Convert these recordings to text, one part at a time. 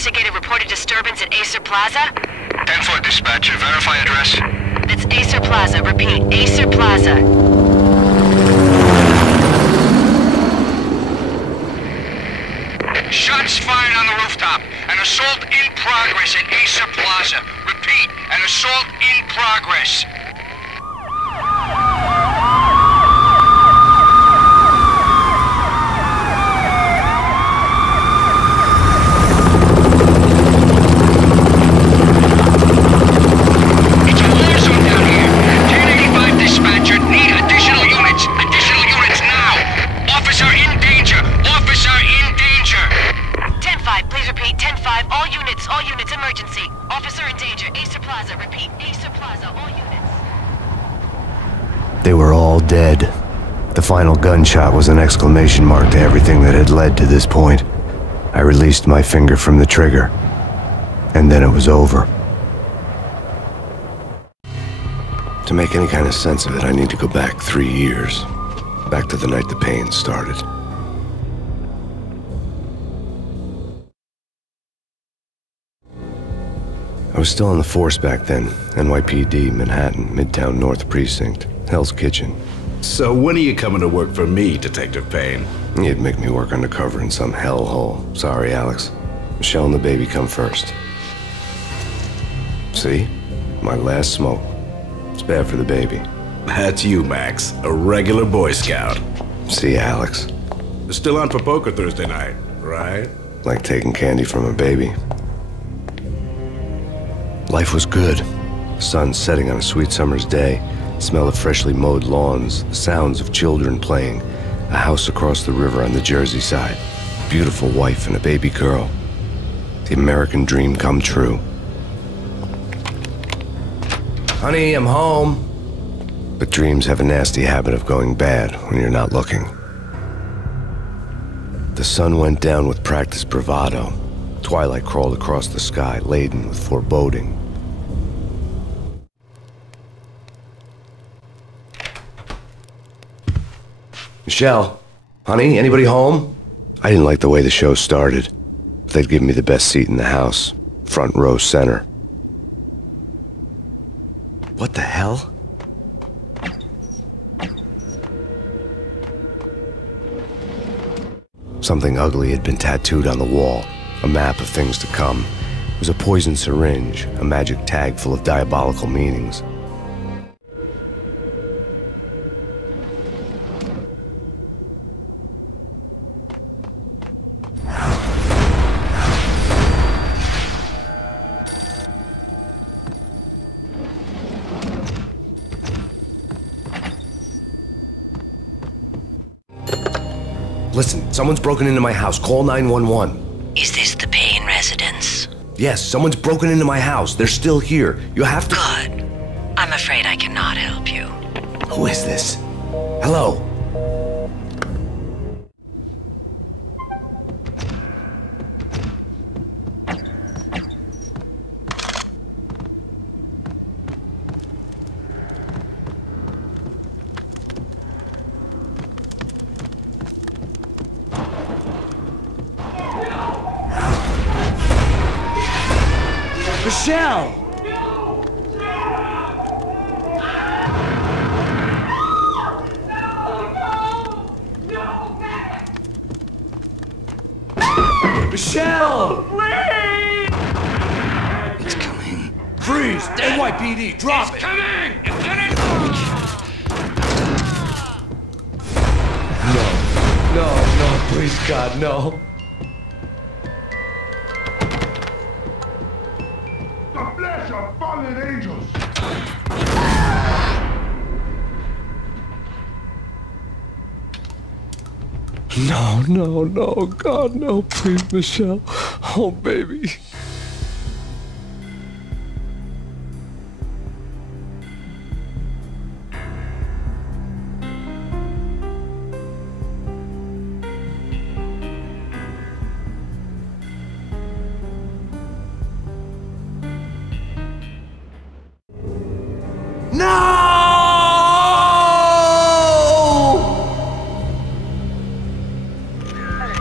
investigated reported disturbance at Acer Plaza? 10-4 dispatcher, verify address. That's Acer Plaza. Repeat, Acer Plaza. Shots fired on the rooftop. An assault in progress at Acer Plaza. Repeat, an assault in progress. It's a war zone down here. 1085 dispatcher, need additional units. Additional units now. Officer in danger. Officer in danger. 10-5, please repeat. 10-5, all units, emergency. Officer in danger, Acer Plaza. Repeat, Acer Plaza, all units. They were all dead. The final gunshot was an exclamation mark to everything that had led to this point. I released my finger from the trigger, and then it was over. To make any kind of sense of it, I need to go back 3 years. Back to the night the Payne started. I was still on the force back then. NYPD, Manhattan, Midtown North Precinct, Hell's Kitchen. So when are you coming to work for me, Detective Payne? You'd make me work undercover in some hellhole. Sorry, Alex. Michelle and the baby come first. See? My last smoke. It's bad for the baby. That's you, Max. A regular Boy Scout. See, Alex. Still on for poker Thursday night, right? Like taking candy from a baby. Life was good. The sun setting on a sweet summer's day, the smell of freshly mowed lawns, the sounds of children playing, a house across the river on the Jersey side, beautiful wife and a baby girl. The American dream come true. Honey, I'm home. But dreams have a nasty habit of going bad when you're not looking. The sun went down with practiced bravado. Twilight crawled across the sky, laden with foreboding. Michelle, honey, anybody home? I didn't like the way the show started. They'd given me the best seat in the house, front row center. What the hell? Something ugly had been tattooed on the wall, a map of things to come. It was a poison syringe, a magic tag full of diabolical meanings. Listen, someone's broken into my house. Call 911. Is this the Payne residence? Yes, someone's broken into my house. They're still here. You have to... Good. I'm afraid I cannot help you. Who is this? Hello? Michelle! Michelle! It's coming. Freeze! NYPD, drop it! Coming! No, please God, no. The flesh of fallen angels! No, God, no, please, Michelle. Oh, baby.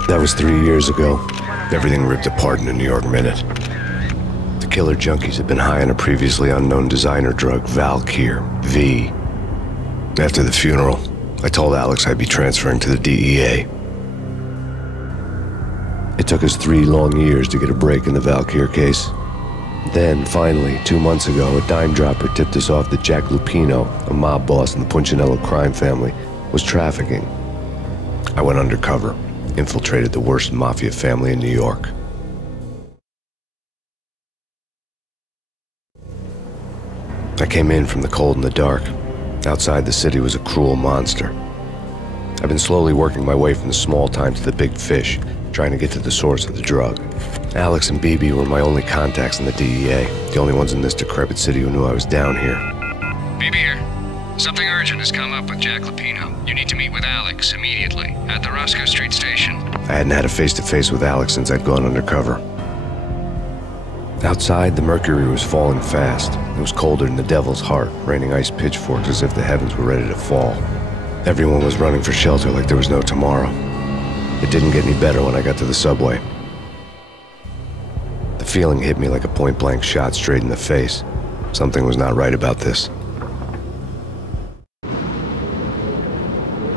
That was 3 years ago. Everything ripped apart in a New York minute. The killer junkies had been high on a previously unknown designer drug, Valkyr, V. After the funeral, I told Alex I'd be transferring to the DEA. It took us 3 long years to get a break in the Valkyr case. Then, finally, 2 months ago, a dime dropper tipped us off that Jack Lupino, a mob boss in the Punchinello crime family, was trafficking. I went undercover, infiltrated the worst mafia family in New York. I came in from the cold and the dark. Outside the city was a cruel monster. I've been slowly working my way from the small time to the big fish, trying to get to the source of the drug. Alex and BB were my only contacts in the DEA, the only ones in this decrepit city who knew I was down here. BB here. Something urgent has come up with Jack Lupino. You need to meet with Alex immediately at the Roscoe Street station. I hadn't had a face-to-face with Alex since I'd gone undercover. Outside, the mercury was falling fast. It was colder than the devil's heart, raining ice pitchforks as if the heavens were ready to fall. Everyone was running for shelter like there was no tomorrow. It didn't get any better when I got to the subway. The feeling hit me like a point-blank shot straight in the face. Something was not right about this.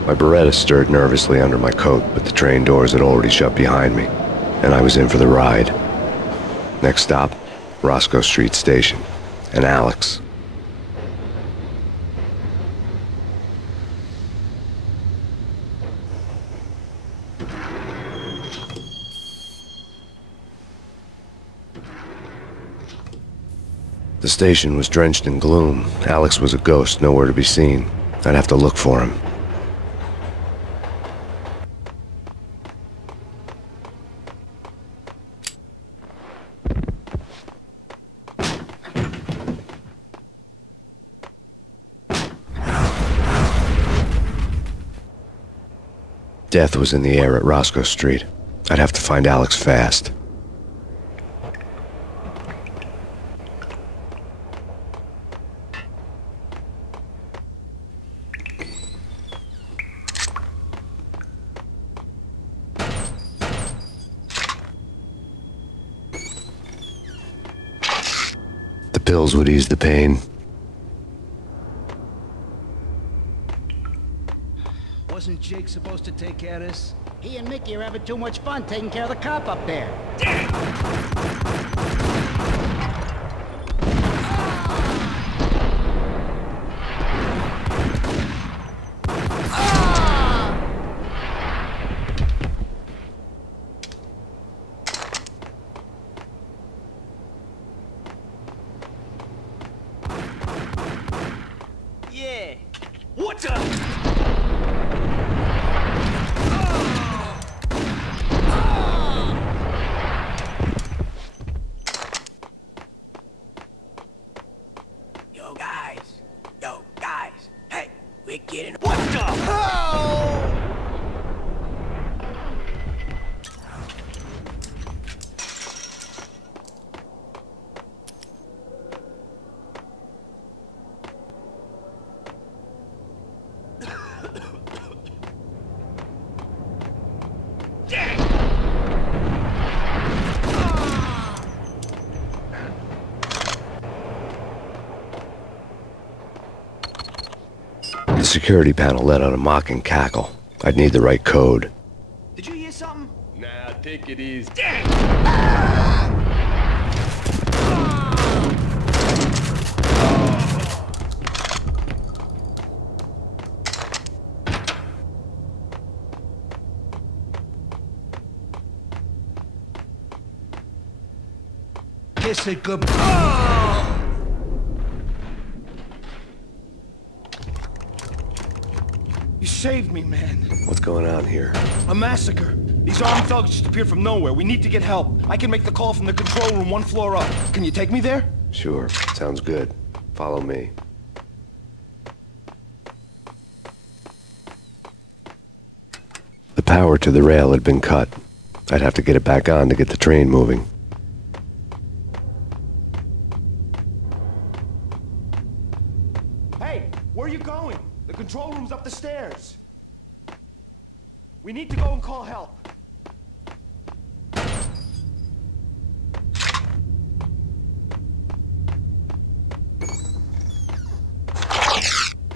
My Beretta stirred nervously under my coat, but the train doors had already shut behind me, and I was in for the ride. Next stop, Roscoe Street Station, and Alex. The station was drenched in gloom. Alex was a ghost, nowhere to be seen. I'd have to look for him. Death was in the air at Roscoe Street. I'd have to find Alex fast. The pills would ease the pain. Wasn't Jake supposed to take care of this? He and Mickey are having too much fun taking care of the cop up there. Yeah. What the? The security panel let out a mocking cackle. I'd need the right code. Did you hear something? Nah, take it easy. Kiss it goodbye. You saved me, man. What's going on here? A massacre. These armed thugs just appeared from nowhere. We need to get help. I can make the call from the control room 1 floor up. Can you take me there? Sure. Sounds good. Follow me. The power to the rail had been cut. I'd have to get it back on to get the train moving. Hey, where are you going? The control room's up the stairs. We need to go and call help.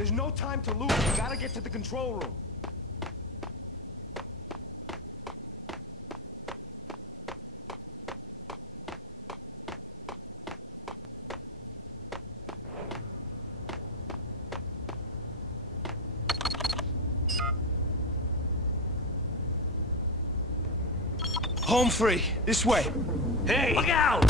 There's no time to lose. We gotta get to the control room. Home free. This way. Hey! Look out!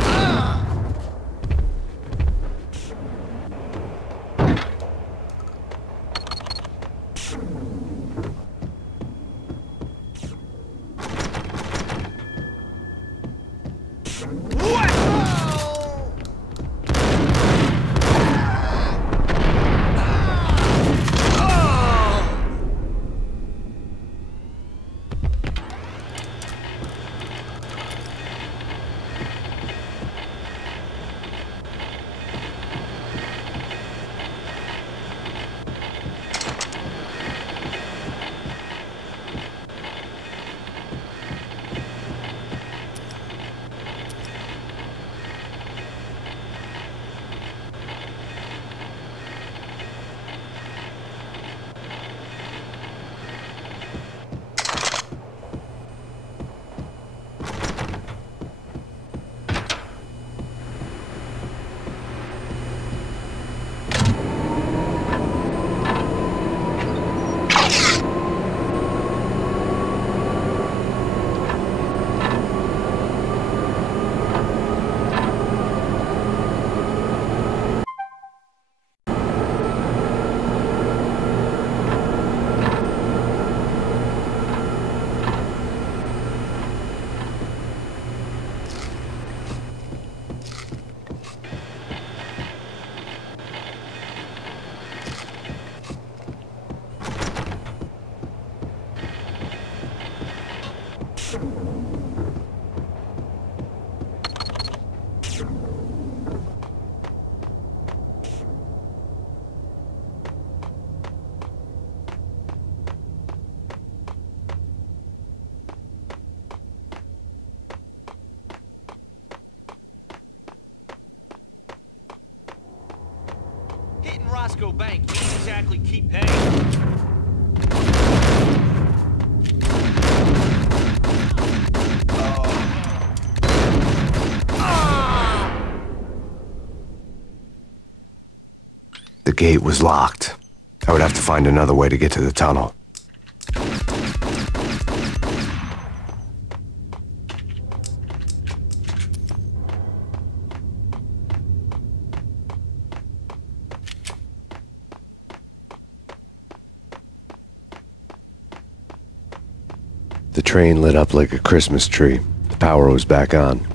Hitting Roscoe Bank ain't exactly keep paying. The gate was locked. I would have to find another way to get to the tunnel. The train lit up like a Christmas tree. The power was back on.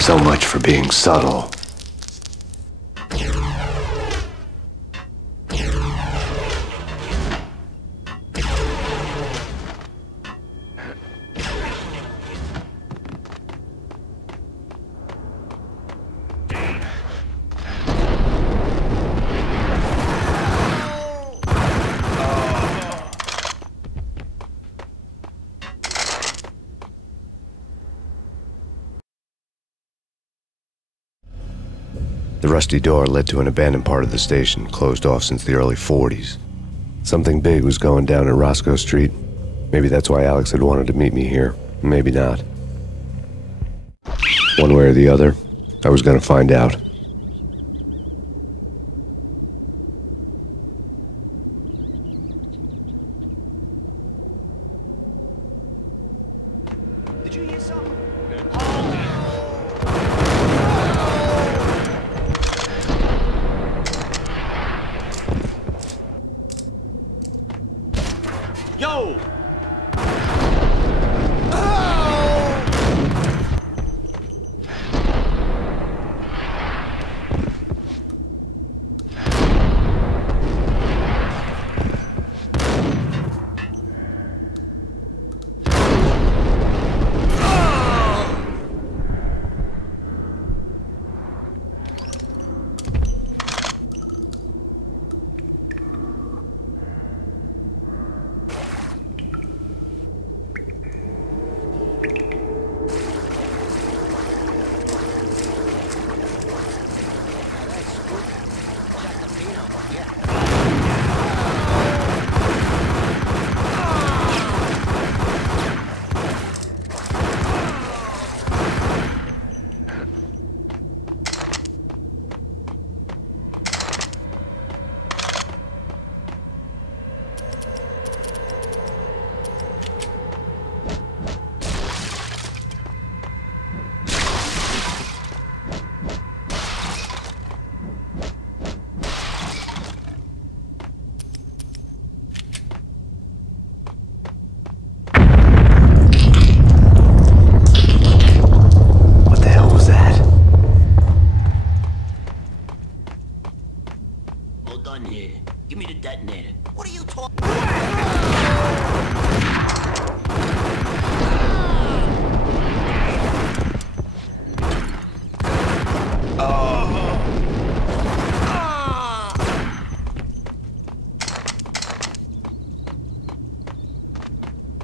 So much for being subtle. The rusty door led to an abandoned part of the station, closed off since the early 40s. Something big was going down at Roscoe Street. Maybe that's why Alex had wanted to meet me here. Maybe not. One way or the other, I was gonna find out. Did you hear something? Yo!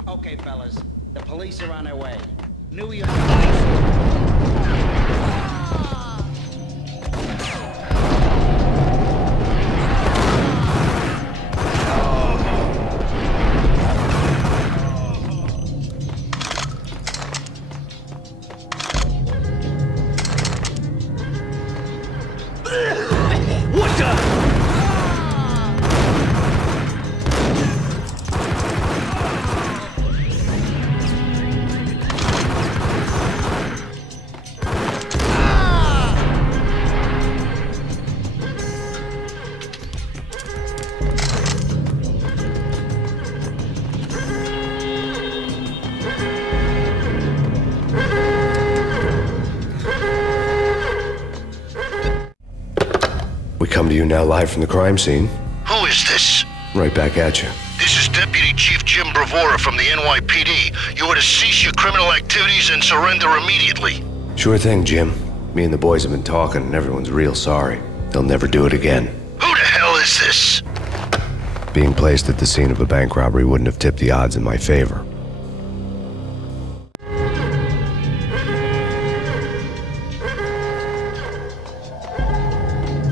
Okay, fellas. The police are on their way. New York. Come to you now live from the crime scene. Who is this? Right back at you. This is Deputy Chief Jim Bravura from the NYPD. You are to cease your criminal activities and surrender immediately. Sure thing, Jim. Me and the boys have been talking and everyone's real sorry. They'll never do it again. Who the hell is this? Being placed at the scene of a bank robbery wouldn't have tipped the odds in my favor.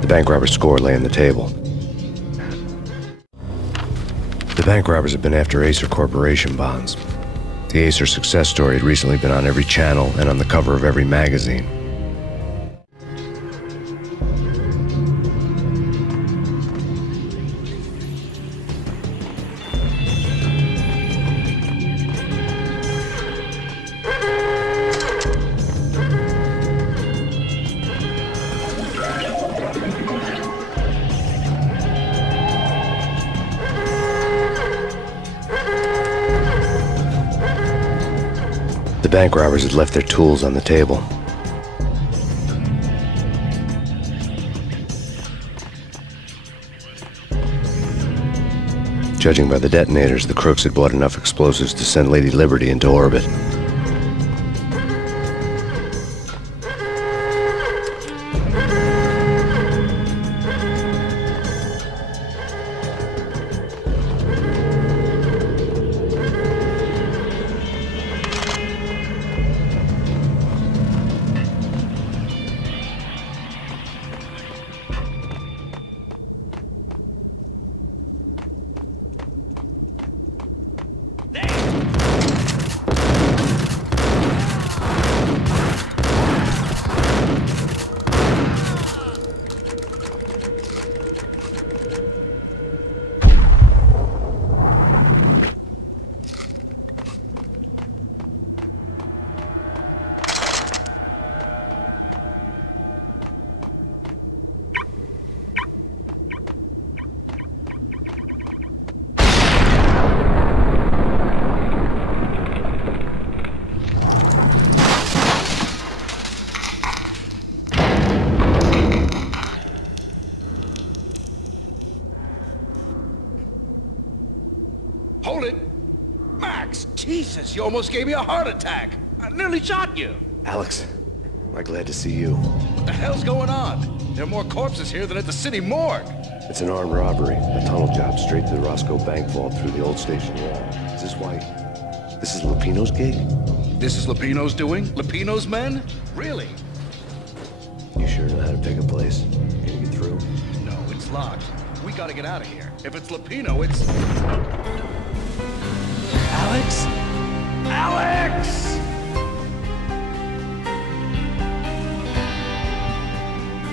The bank robber's score lay on the table. The bank robbers had been after Acer Corporation bonds. The Acer success story had recently been on every channel and on the cover of every magazine. The bank robbers had left their tools on the table. Judging by the detonators, the crooks had bought enough explosives to send Lady Liberty into orbit. Hold it! Max, Jesus, you almost gave me a heart attack. I nearly shot you. Alex, I'm glad to see you. What the hell's going on? There are more corpses here than at the city morgue. It's an armed robbery, a tunnel job straight to the Roscoe Bank vault through the old station wall. Is this why? This is Lupino's gig? This is Lupino's doing? Lupino's men? Really? You sure know how to pick a place? Can you get through? No, it's locked. We gotta get out of here. If it's Lupino, it's... Alex? Alex!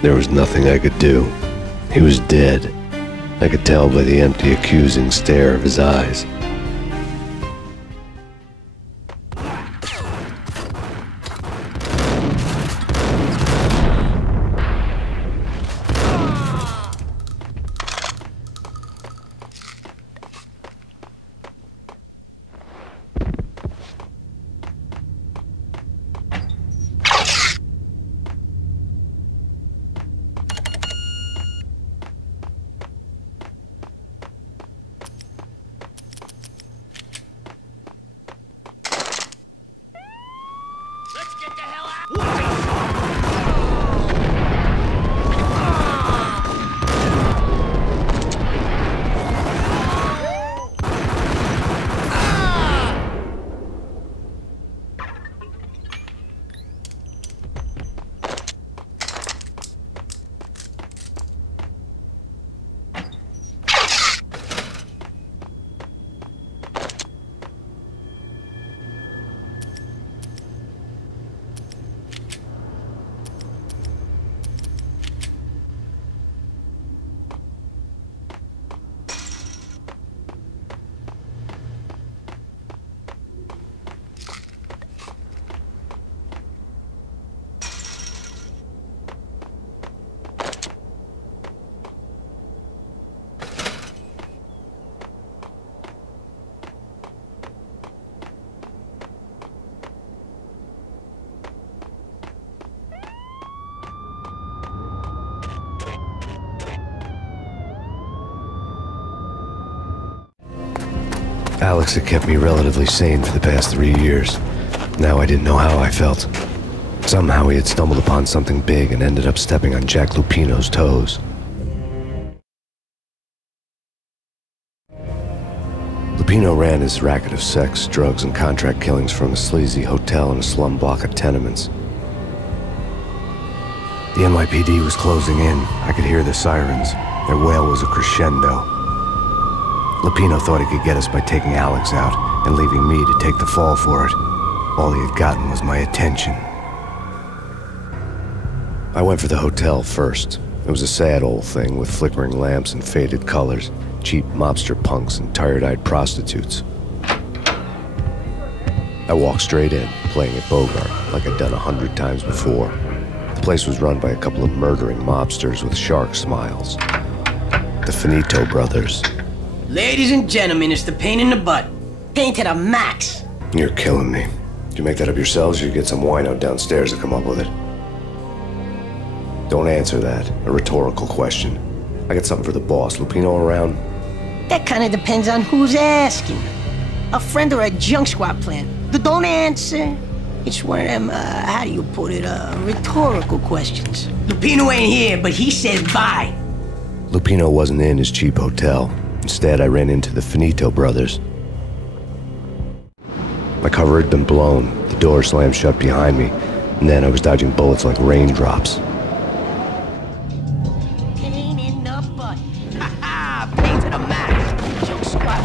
There was nothing I could do. He was dead. I could tell by the empty, accusing stare of his eyes. Alex had kept me relatively sane for the past 3 years. Now I didn't know how I felt. Somehow he had stumbled upon something big and ended up stepping on Jack Lupino's toes. Lupino ran his racket of sex, drugs, and contract killings from a sleazy hotel in a slum block of tenements. The NYPD was closing in. I could hear the sirens. Their wail was a crescendo. Lupino thought he could get us by taking Alex out and leaving me to take the fall for it. All he had gotten was my attention. I went for the hotel first. It was a sad old thing with flickering lamps and faded colors, cheap mobster punks and tired-eyed prostitutes. I walked straight in, playing at Bogart, like I'd done 100 times before. The place was run by a couple of murdering mobsters with shark smiles. The Finito brothers. Ladies and gentlemen, it's the pain in the butt. Pain to the max. You're killing me. Did you make that up yourselves, or you get some wino downstairs to come up with it? Don't answer that. A rhetorical question. I got something for the boss. Lupino around? That kind of depends on who's asking. A friend or a junk squad plan. Don't answer. It's one of them, how do you put it, rhetorical questions. Lupino ain't here, but he says bye. Lupino wasn't in his cheap hotel. Instead, I ran into the Finito brothers. My cover had been blown. The door slammed shut behind me, and then I was dodging bullets like raindrops. Pain in the butt. Ha ha! Pain to the max. Junk squad